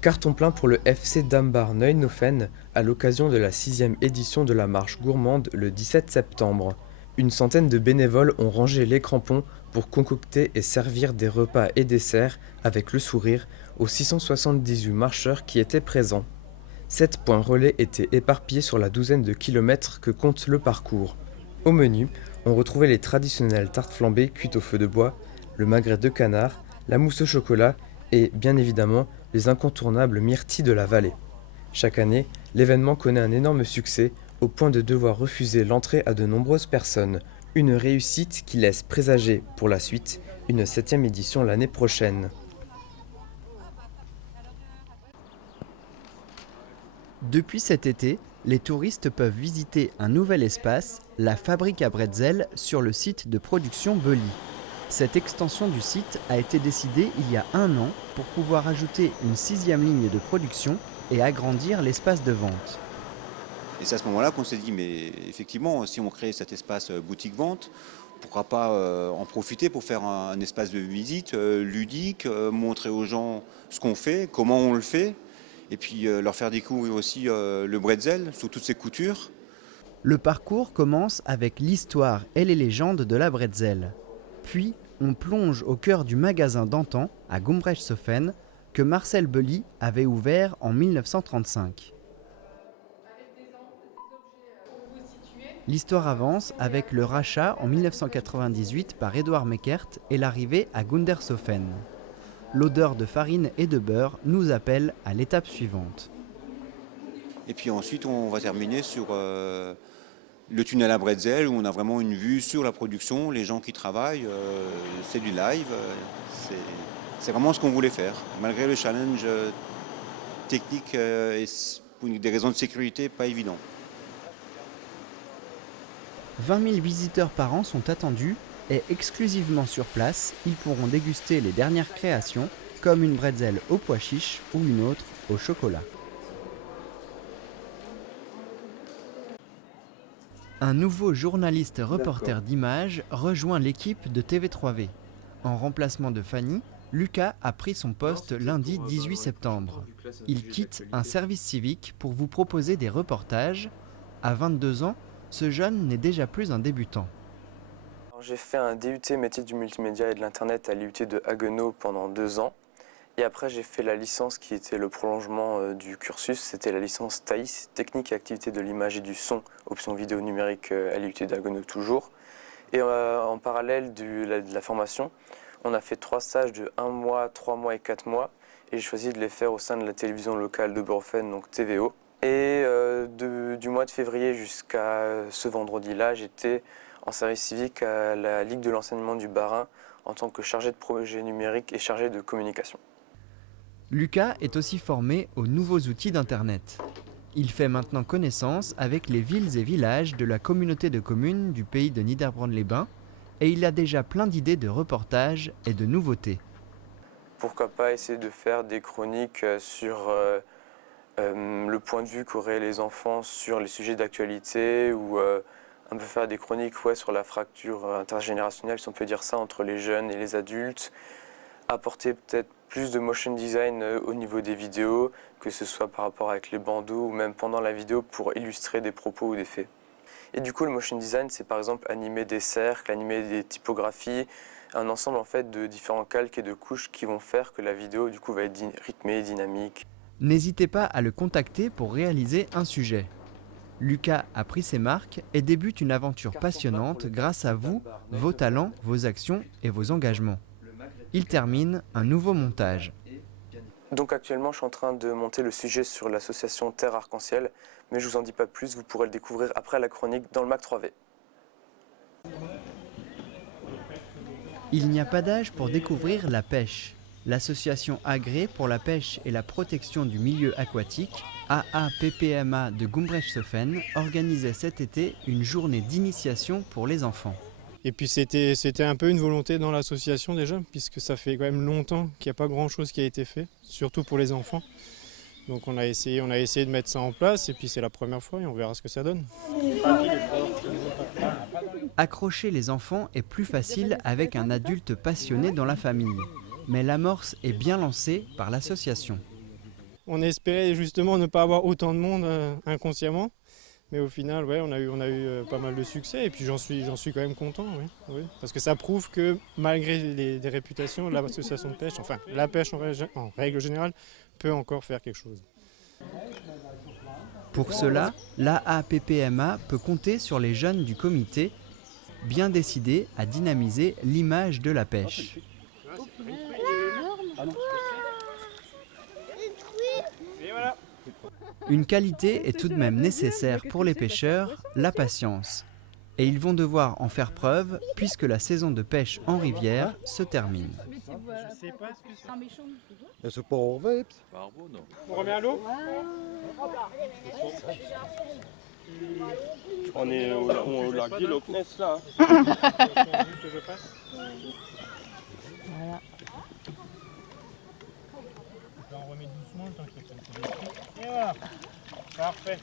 Carton plein pour le FC Dambar Neuenhofen à l'occasion de la 6e édition de la marche gourmande le 17 septembre. Une centaine de bénévoles ont rangé les crampons pour concocter et servir des repas et desserts avec le sourire aux 678 marcheurs qui étaient présents. 7 points relais étaient éparpillés sur la douzaine de kilomètres que compte le parcours. Au menu, on retrouvait les traditionnelles tartes flambées cuites au feu de bois, le magret de canard, la mousse au chocolat et, bien évidemment, les incontournables myrtilles de la vallée. Chaque année, l'événement connaît un énorme succès, au point de devoir refuser l'entrée à de nombreuses personnes. Une réussite qui laisse présager, pour la suite, une 7e édition l'année prochaine. Depuis cet été, les touristes peuvent visiter un nouvel espace, la fabrique à bretzel, sur le site de production Belly. Cette extension du site a été décidée il y a 1 an pour pouvoir ajouter une 6e ligne de production et agrandir l'espace de vente. Et c'est à ce moment-là qu'on s'est dit, mais effectivement, si on crée cet espace boutique-vente, pourquoi pas en profiter pour faire un espace de visite ludique, montrer aux gens ce qu'on fait, comment on le fait, et puis leur faire découvrir aussi le bretzel sous toutes ses coutures. Le parcours commence avec l'histoire et les légendes de la bretzel. Puis, on plonge au cœur du magasin d'antan, à Gumbrechtshofen, que Marcel Belly avait ouvert en 1935. L'histoire avance avec le rachat en 1998 par Édouard Meckert et l'arrivée à Gundershofen. L'odeur de farine et de beurre nous appelle à l'étape suivante. Et puis ensuite, on va terminer sur le tunnel à bretzel, où on a vraiment une vue sur la production, les gens qui travaillent, c'est du live, c'est vraiment ce qu'on voulait faire. Malgré le challenge technique et pour des raisons de sécurité pas évident. 20 000 visiteurs par an sont attendus et exclusivement sur place, ils pourront déguster les dernières créations comme une bretzel au pois chiche ou une autre au chocolat. Un nouveau journaliste reporter d'images rejoint l'équipe de TV3V. En remplacement de Fanny, Lucas a pris son poste lundi 18 septembre. Il quitte un service civique pour vous proposer des reportages. À 22 ans, ce jeune n'est déjà plus un débutant. J'ai fait un DUT métier du multimédia et de l'internet à l'IUT de Haguenau pendant 2 ans. Et après, j'ai fait la licence qui était le prolongement du cursus. C'était la licence TAIS, technique et activité de l'image et du son, option vidéo numérique à l'IUT d'Haguenau toujours. Et en parallèle de la formation, on a fait 3 stages de 1 mois, 3 mois et 4 mois. Et j'ai choisi de les faire au sein de la télévision locale de Borfen, donc TVO. Et du mois de février jusqu'à ce vendredi-là, j'étais en service civique à la Ligue de l'enseignement du Bas-Rhin en tant que chargé de projet numérique et chargé de communication. Lucas est aussi formé aux nouveaux outils d'Internet. Il fait maintenant connaissance avec les villes et villages de la communauté de communes du pays de Niederbronn-les-Bains et il a déjà plein d'idées de reportages et de nouveautés. Pourquoi pas essayer de faire des chroniques sur le point de vue qu'auraient les enfants sur les sujets d'actualité ou un peu faire des chroniques sur la fracture intergénérationnelle, si on peut dire ça, entre les jeunes et les adultes. Apporter peut-être plus de motion design au niveau des vidéos, que ce soit par rapport avec les bandeaux ou même pendant la vidéo pour illustrer des propos ou des faits. Et du coup, le motion design, c'est par exemple animer des cercles, animer des typographies, un ensemble en fait de différents calques et de couches qui vont faire que la vidéo du coup va être rythmée, dynamique. N'hésitez pas à le contacter pour réaliser un sujet. Lucas a pris ses marques et débute une aventure passionnante grâce à vous, vos talents, vos actions et vos engagements. Il termine un nouveau montage. Donc actuellement, je suis en train de monter le sujet sur l'association Terre Arc-en-Ciel, mais je vous en dis pas plus, vous pourrez le découvrir après la chronique dans le Mac 3V. Il n'y a pas d'âge pour découvrir la pêche. L'association agréée pour la pêche et la protection du milieu aquatique, AAPPMA de Gumbrechtshofen, organisait cet été une journée d'initiation pour les enfants. Et puis c'était un peu une volonté dans l'association déjà, puisque ça fait quand même longtemps qu'il n'y a pas grand-chose qui a été fait, surtout pour les enfants. Donc on a essayé de mettre ça en place, et puis c'est la première fois et on verra ce que ça donne. Accrocher les enfants est plus facile avec un adulte passionné dans la famille, mais l'amorce est bien lancée par l'association. On espérait justement ne pas avoir autant de monde inconsciemment. Mais au final, ouais, on a eu pas mal de succès et puis j'en suis quand même content, oui, oui. Parce que ça prouve que malgré des réputations, l'association de pêche, enfin la pêche en règle générale, peut encore faire quelque chose. Pour cela, l'AAPPMA peut compter sur les jeunes du comité, bien décidés à dynamiser l'image de la pêche. Une qualité est tout de même nécessaire pour les pêcheurs, la patience. Et ils vont devoir en faire preuve puisque la saison de pêche en rivière se termine. C'est pas mauvais. On remet à l'eau ? On est au lac du Loch Ness là. Voilà. On remet doucement le temps qu'il y a quelques minutes. Et voilà, parfait.